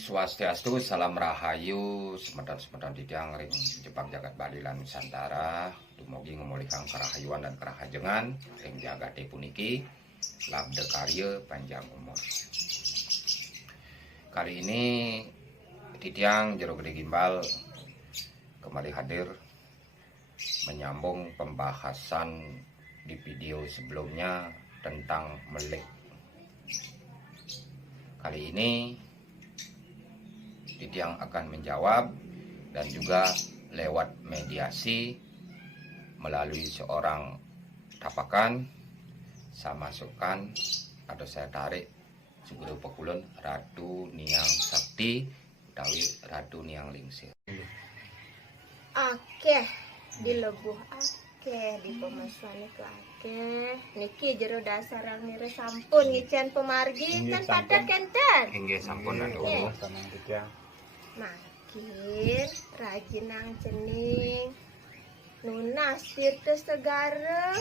Swastiastu, salam rahayu, semedan-semedan didang ring Jepang jagat Bali lan Nusantara. Dumugi ngemulihang kerahayuan dan kerahajengan ring jagate puniki labda karya panjang umur. Kali ini Titiang Jero Gede Gimbal kembali hadir menyambung pembahasan di video sebelumnya tentang melik. Kali ini Titiang akan menjawab dan juga lewat mediasi melalui seorang tapakan saya masukkan atau saya tarik Suguru Pekulun Ratu Niang Sakti utawi Ratu Niang Lingsir. Akeh dilebuh akeh di pemasuane ke akeh niki jero dasarang nire sampun ngicen pemargi kan pada kenten Inggih sampun Ratu. Sanang Titiang. makin rajin nang cening nunas tirta segara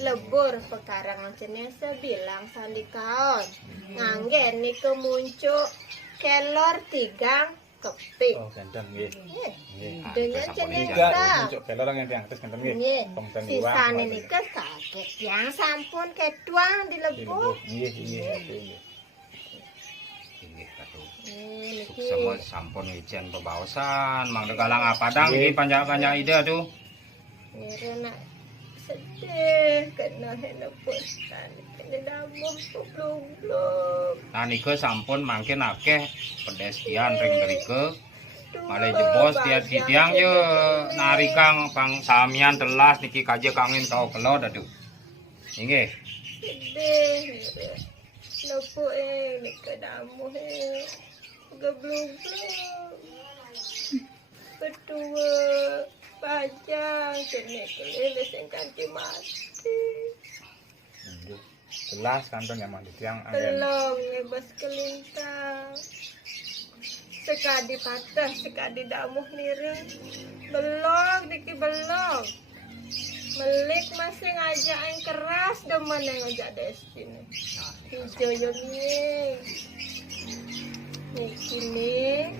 lebur pekarangan cening sebilang sandikaon nganggen ni kemuncuk kelor tigang kepik Oh, ganteng nggih. dengan cening Tiga ta muncul kelorang yang diangkat ganteng nggih. nggih Pemten sisane nika kaget yang sampun ketuang dilebuh Nggih, nggih. Inggih Ratu. niki Semua sampun ijen pebaosan mangga galang apadang iki panjang-panjang ide tuh. ngira nak sedih kena henepusan kena damuh belum Nah nika sampun mangkin akeh pedestrian ring mrike. Malih jebos tiang yo narikang pang samian telas niki kaje kangin kau kelod aduh. Inggih. sedih lepo nika damuh geblung betua panjang kena keleles yang kanti mati Jelas kantong yang mandi tiang angin. belum ngebas kelintang sekadi patah sekadi damuh nire belum diki belum melik masih ngajak yang keras demen yang ngajak destiny hijau yang niki nih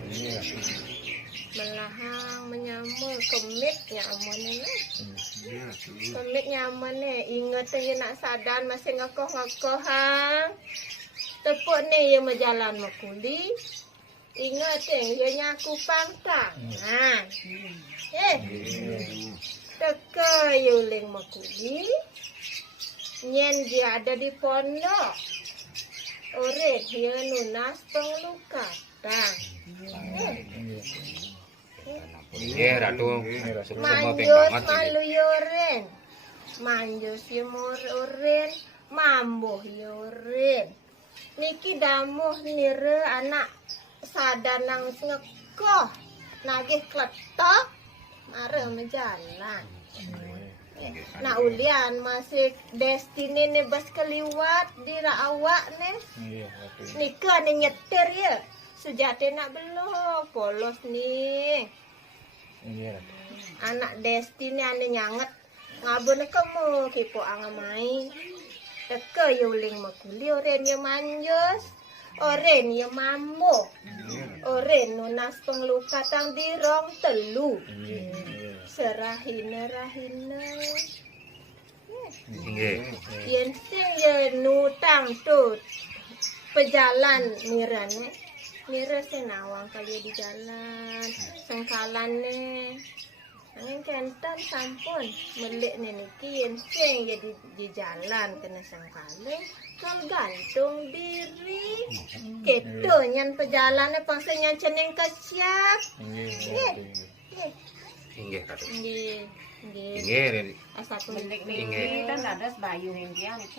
melahang menyamur kemik nyaman nih kemik nyaman nih inget yang nak sadan masih ngakoh hang tepuk nih yang berjalan makuli ingat yang nyaku pangtang nah teka yuling makuli nyen dia ada di pondok ore dia nunas penglukatan Inggih Ratu. Semua ping manjus banget ini. maluyuren manjus yuren mambuh yuren niki damuh nire anak sadanang ngekoh nagih kletok mare menjalan nah ulian masih destiny nih bas keliwat di awak nih Nggih, nika nih nyetir ya sejati nak belum polos nih nggih. anak destiny ane nyanget ngabun kamu kipo angamai teke yuling makuli oren ya manjus oren ya mamu oren nunas penglukatan di rong telu serahina Inggih. yen sing ya nutang tuh pejalan mirane mira senawang kali di jalan sengkalan nih angin kentan sampun melik nih niki yen sing ya di jalan kena sengkale kal gantung diri keto nyan pejalannya pangsa nyan ceneng kesiap Inggih Ratu. nggih nggih Inggih. asa Inggih. Ini kan ada bayu hentian itu.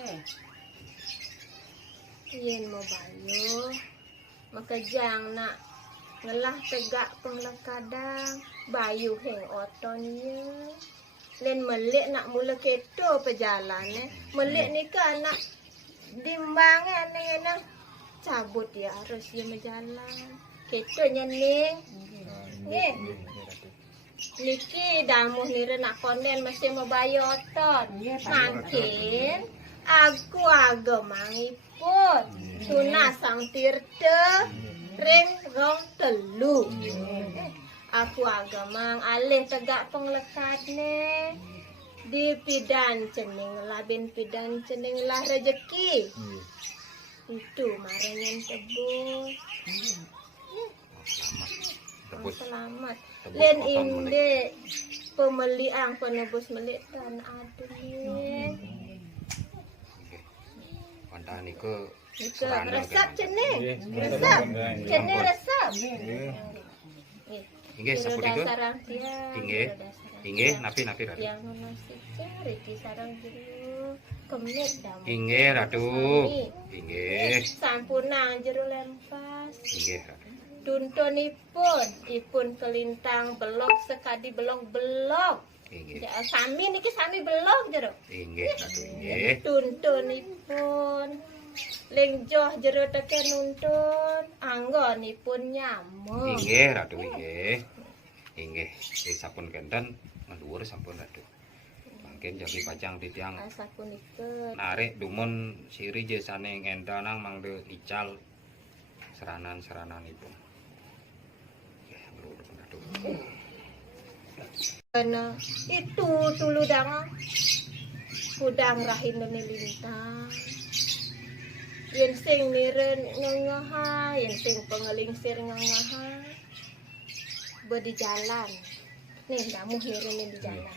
yen mau bayu maka jang nak ngelah tegak penglekadang bayu heng otonnya len melik nak mula keto pejalan melik ni kan nak dimbang neng cabut ya harus dia menjalan keto nyening nggih niki damuh nire nak konden masih mau bayu otot makin aku agak mangiput tunas sang tirta ring rong telu. Aku agamang alih tegak penglekatne di pidan cening labin pidan cening lah rezeki. Itu maranyan tebus. Tebus Selamat. Tebus Len otan inde pemeliang penebus melik tan aduh. Wanda nike Itu serana resep ke cening. Nggih, Resep. nggih. Cening resep. Inggih sapuniki Sarang tiang. Inggih. Inggih napi Ratu. Yang nasi cari di sarang jero kemit damu. Inggih Ratu. Inggih. Sampunang jero lempas. Inggih Ratu. Ipun kelintang belok sekadi belok. Inggih. Ya, sami niki sami belok jero. Inggih Ratu inggih. Tuntunipun ling joh jero teke nuntun anggonipun nyamuk. Inggih Ratu inggih. Inggih. Sampun kenten ngendhuwur sampun Ratu. Mangkin jagi pacang titiang Asapunikeun narik dumun siri jesane ngendanang mangde ical seranan-serananipun. Nggih ngendhuwur Ratu. Karena itu tuludang udang rahin dan lintang. Yen sing niren ngangaha, yen sing pengelingsir ngangaha. Bodi jalan. Nih damuh niren di jalan.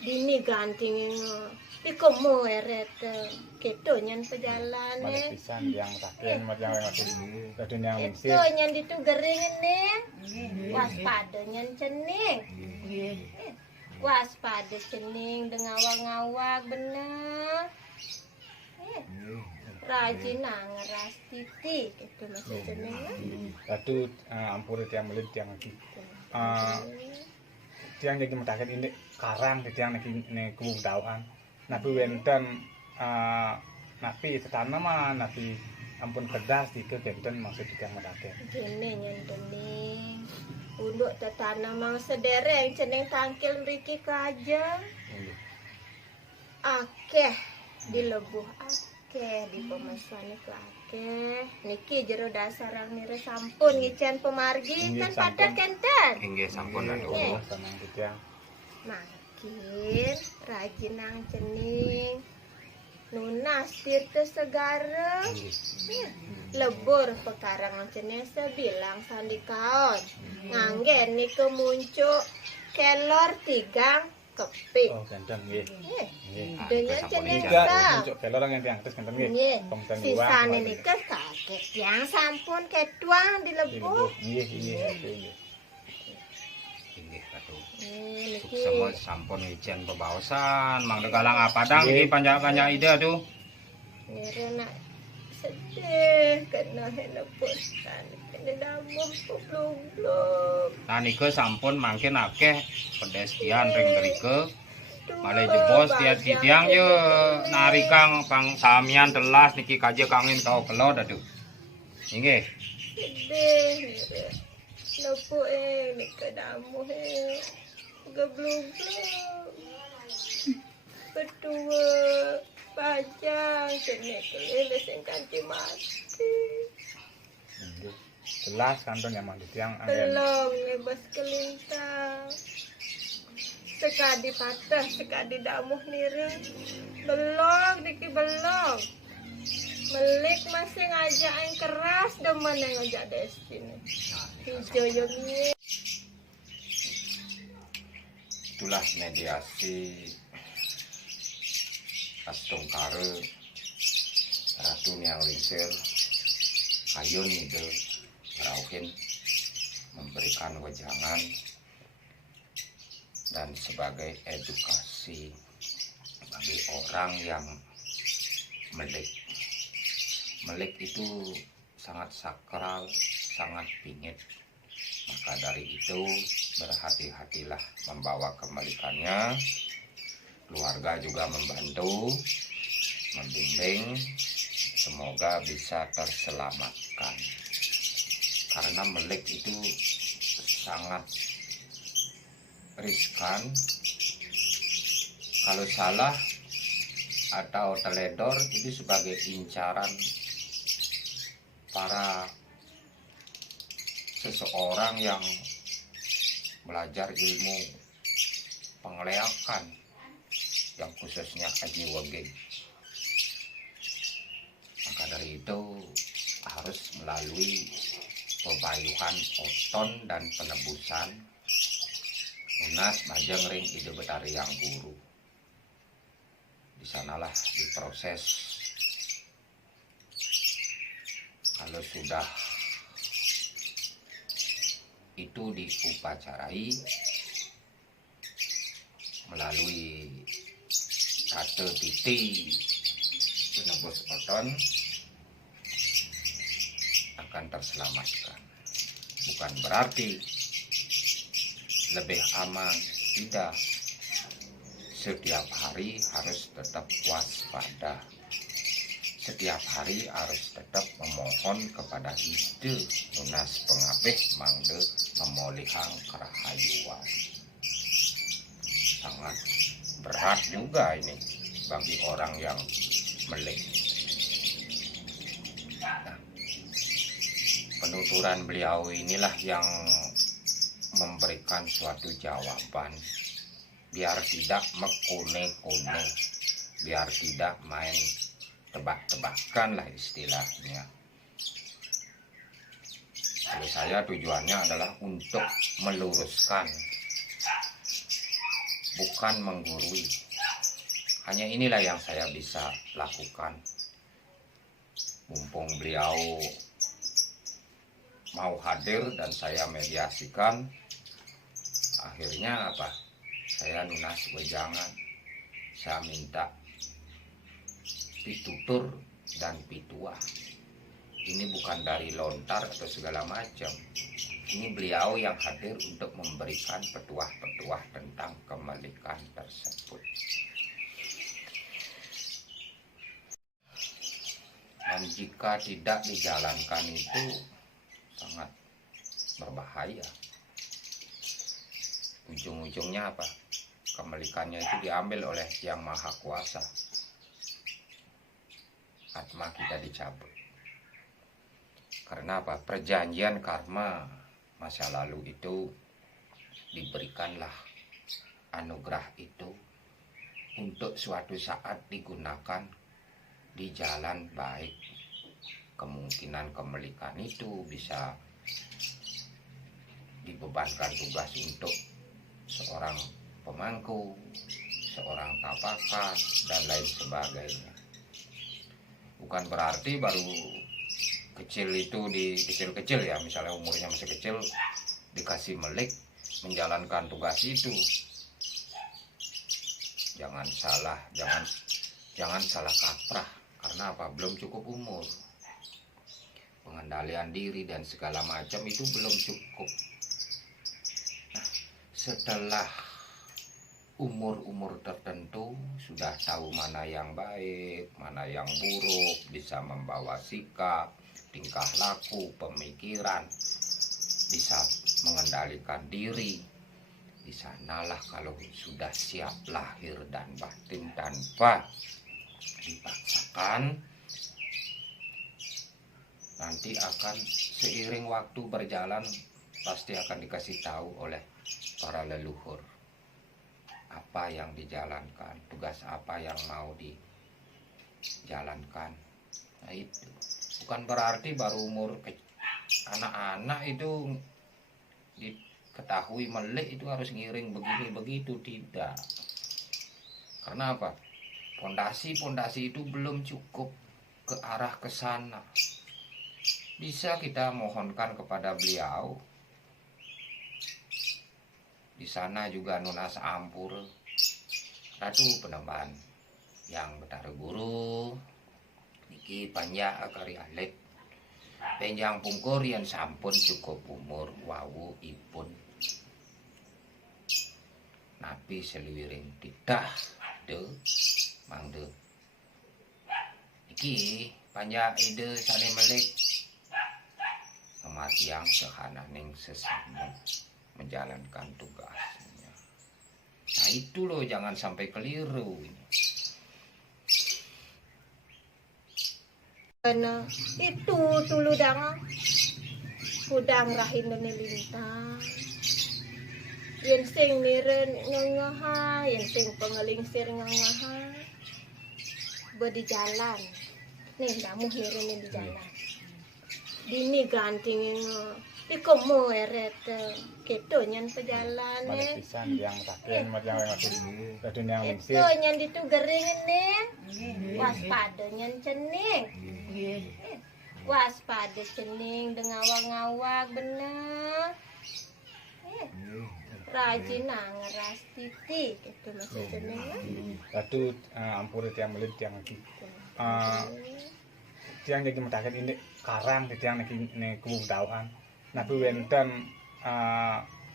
Dini ganting di komo eret keto nyan pejalan Balik pisan yang taken yang aku kadun yang itu lingsir. nyan ditu gering nih. Waspada nyan cening. Waspada cening dengan ngawang-ngawang bener. Rajin ngeras titik itu masih cening lah. Ratu ampun tiang melit tiang lagi. Tiang jadi metaken ini karang tiang lagi ne kubung dauhan. Napi wenten napi tetanaman napi ampun kedas di kenten maksud tiang metaken. Gini nyan cening. Unduk tetanam mang sedereng cening tangkil mriki kajeng. Akeh dilebuh akeh di pemesuane ke akeh. Niki jero dasarang nire sampun ngicen pemargi Nggih, kan sampun. pada kenten. Inggih sampun Ratu. Nggih. Tenang tiang. Makin rajin nang cening. Nunas tirta segara. Lebur pekarangan cening sebilang sandikaon. Nganggen nike muncul kelor tigang kepik. Oh, kenten nggih. Nggih. Nggih. Dengan sampun cening ijazah. Enggak, sa. untuk kelorang yang tiang terus kenten nggih. Nggih. Pemten Sisane nike kaget yang sampun ketuang dilebuh. Nggih, nggih. Inggih Ratu. Niki Semua sampun ijen pebaosan mangde galang apadang Nggih. iki panjang-panjang ide aduh. nirena sedih kena helepusan. Kena damuh publung-blung. Nah nike sampun mangkin akeh pedestrian ring mrike. Malih jebos tiang ye nari kang pang samian telas niki kaje kangin kau kelot aduh. Inggih. Sedih nire. Lepu nika damuh geblung-blung. Betua panjang cenek kelele sing kanthi mati. Nggih. Jelas kantong yang mandi tiang angin. Belum bebas kelintang. Sekadi patah, sekadi damuh nire. Belum niki belum. Melik masih ngajak yang keras demen yang ngajak destiny. Hijau yomi. Itulah mediasi Astungkare Ratu yang lingsir ayun itu merauhin memberikan wejangan dan sebagai edukasi bagi orang yang melik. Melik itu sangat sakral, sangat bingit. Maka dari itu berhati-hatilah membawa kemelikannya. Keluarga juga membantu, membimbing, semoga bisa terselamatkan. Karena melik itu sangat riskan. Kalau salah atau teledor itu sebagai incaran para seseorang yang belajar ilmu pengeleakan yang khususnya Aji Wage. Maka dari itu harus melalui pebayuhan oton dan penebusan lunas majeng ring ide betari yang guru. Di sanalah diproses. Kalau sudah itu diupacarai melalui kata titi penebus oton akan terselamatkan. Bukan berarti lebih aman, tidak. Setiap hari harus tetap waspada. Setiap hari harus tetap memohon kepada ide lunas pengabeh mangde memolihang kerahayuan. Sangat berat juga ini bagi orang yang melek. Nah, penuturan beliau inilah yang memberikan suatu jawaban, biar tidak mekone-kone, biar tidak main tebak-tebakan lah istilahnya. Kalau saya tujuannya adalah untuk meluruskan, bukan menggurui. Hanya inilah yang saya bisa lakukan. Mumpung beliau mau hadir dan saya mediasikan, akhirnya apa? Saya nunas wejangan. Saya minta pitutur dan pituah. Ini bukan dari lontar atau segala macam. Ini beliau yang hadir untuk memberikan petuah-petuah tentang kemelikan tersebut. Dan jika tidak dijalankan itu sangat berbahaya. Ujung-ujungnya apa? Kemelikannya itu diambil oleh Yang Maha Kuasa. Atma kita dicabut. Karena apa? Perjanjian karma masa lalu itu diberikanlah anugerah itu untuk suatu saat digunakan di jalan baik. Kemungkinan kemelikan itu bisa dibebankan tugas untuk seorang pemangku, seorang tapakan, dan lain sebagainya. Bukan berarti baru kecil itu kecil-kecil ya, misalnya umurnya masih kecil dikasih melik menjalankan tugas itu. Jangan salah kaprah. Karena apa? Belum cukup umur. Pengendalian diri dan segala macam itu belum cukup. Nah, setelah umur-umur tertentu sudah tahu mana yang baik, mana yang buruk, bisa membawa sikap, tingkah laku, pemikiran, bisa mengendalikan diri. Di sanalah kalau sudah siap lahir dan batin tanpa dipaksakan, nanti akan seiring waktu berjalan pasti akan dikasih tahu oleh para leluhur apa yang dijalankan, tugas apa yang mau dijalankan. Nah itu bukan berarti baru umur anak-anak itu diketahui melek itu harus ngiring begini begitu, tidak. Karena apa? Pondasi itu belum cukup ke arah ke sana. Bisa kita mohonkan kepada beliau. Di sana juga nunas ampur Ratu Penemban yang betara guru niki panja kari alit penjang pungkur yang sampun cukup umur wawu ipun napi seliwiring tidak de mangde iki panja ide sane melik kematian sehananing sesama menjalankan tugasnya. Nah itu loh, jangan sampai keliru. Karena itu dulu dah Udang rahin dan lintang. Yen sing niren ngangaha, yen sing pengelingsir ngangaha. Di jalan. Nih, kamu niren di jalan. Dini ganting di komo eret keto nyan pejalan balik pisan yang taken macam yang masih kadun yang lingsir itu nyan ditu gering nih waspada nyan cening waspada cening dengan ngawak bener rajin ngeras titik itu masih cening Ratu ampun tiang melit tiang tiang jadi matakan ini karang tiang nih kubu dauhan napi wenten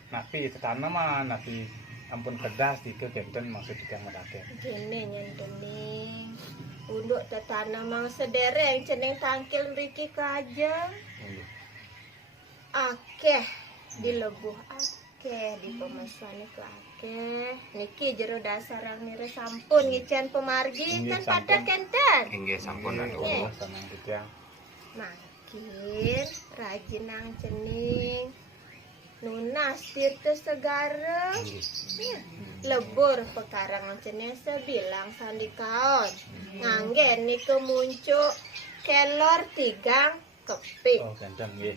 napi tetanaman napi ampun kedas di ke kenten maksud tiang matakan cening nyan cening unduk tetanamang sedereng cening tangkil mriki kaja akeh dilebuh akeh di pemasan ke akeh niki jero dasarang nire sampun ngicen pemargi Nggih, kan sampun. pada kenten Inggih sampun atuh. oh senang tiang makin rajin nang cening nunas tirta segara lebur pekarang cening sebilang sandikaon nganggen nike muncul kelor tigang kepik oh kenten nggih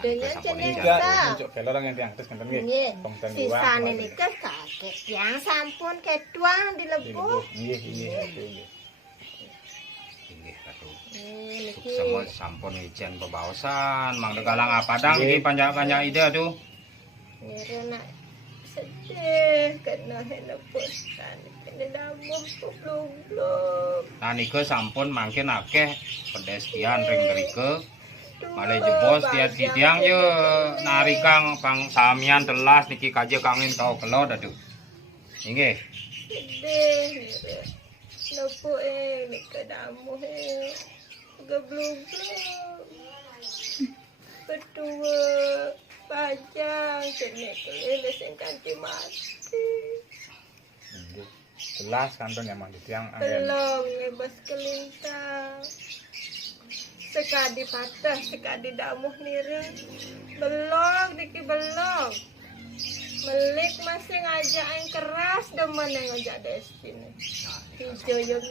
dengan sampun cening ijazah. tiga sa muncul kelor yang tiang terus kenten nggih nggih Pemten sisane dua, nike kaget yang sampun ketuang di dilebur nggih nggih Inggih atuh. niki Semua sampun ijen bebaosan, mang degalang apadang iki panjang-panjang ide atuh. Nirena sedih kena helepusan kena damuh belum Nah nike sampun mangkin akeh pedestrian ring mrike. Malih jebos tiang ye narikang pang samian telas niki kaje kangin kau kelod atuh. Inggih. sedih lepu nika damuh geblung betua panjang kena kelele sing kanti mati jelas kanton yang mang di tiang angin belum ngebas kelintang sekadi patah sekadi damuh nire belum diki belum melik masih ngajak yang keras demen yang ngajak destin hijau yang